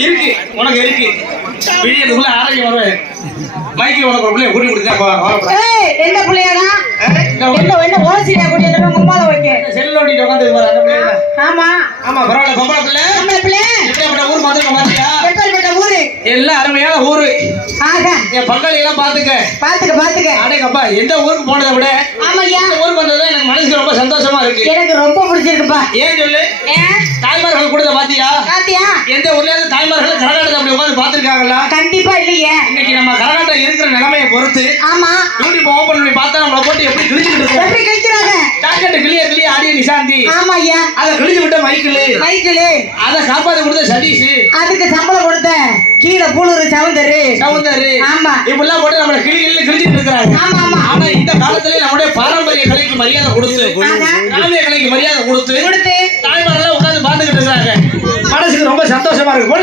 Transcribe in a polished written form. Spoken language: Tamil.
இருக்கு உனக்கு இருக்கு விடியதுக்குள்ள ஆரோக்கியம் வருவேன் மைக்கு உனக்கு ஒரு பிள்ளைய கூட்டி கொடுத்தா என்ன பிள்ளையாடா என்ன ஓசியா கூட்டி வந்து கும்பால வைக்க செல்ல ஓட்டிட்டு உட்காந்து அந்த பிள்ளையா ஆமா ஆமா பரவாயில்ல பொம்பளை பிள்ளை நம்மள பிள்ளை எப்படிப்பட்ட ஊர் பாத்துக்க மாட்டியா எப்படிப்பட்ட ஊரு எல்லாம் அருமையான ஊரு ஆக என் பங்காளி எல்லாம் பாத்துக்க அடேங்கப்பா எந்த ஊருக்கு போனதை விட ஆமாய்யா ஊருக்கு வந்தது எனக்கு மனசுக்கு ரொம்ப சந்தோஷமா இருக்கு எனக்கு ரொம்ப பிடிச்சிருக்குப்பா ஏன் சொல்லு தாய்மார்கள் கூட பாத்தியா எந்த ஊர்ல இருந்து தாய்மார்கள் கரகாட்டத்தை அப்படி உட்காந்து பாத்துருக்காங்களா கண்டிப்பா இல்லையே இன்னைக்கு நம்ம கரகாட்டம் இருக்கிற நிலைமையை பொறுத்து ஆமா யூடியூப் ஓபன் பண்ணி பார்த்தா நம்மள போட்டு எப்படி கிழிச்சுட்டு இருக்கோம் எப்படி கிழிக்கிறாங்க ஜாக்கெட் கிளிய ஆடிய நிசாந்தி ஆமாய்யா அத கிழிச்சு விட்ட மைக்கிள் அத காப்பாத்து கொடுத்த சதீஷ் அதுக்கு சம்பளம் கொடுத்த கீழே பூலூர் சவுந்தரு ஆமா இப்படிலாம் போட்டு நம்மள கிழிச்சிட்டு இருக்காங்க ஆமா ஆமா ஆனா இந்த காலத்துல நம்முடைய பாரம்பரிய கலைக்கு மரியாதை கொடுத்து கிராமிய கலைக்கு மரியாதை கொடுத்து தாய்மாரெல்லாம் உட்கார்ந்து பாத்துக்கிட்டு இருக்காங்க மனசுக்கு ரொம்ப சந்தோஷமா இருக்கு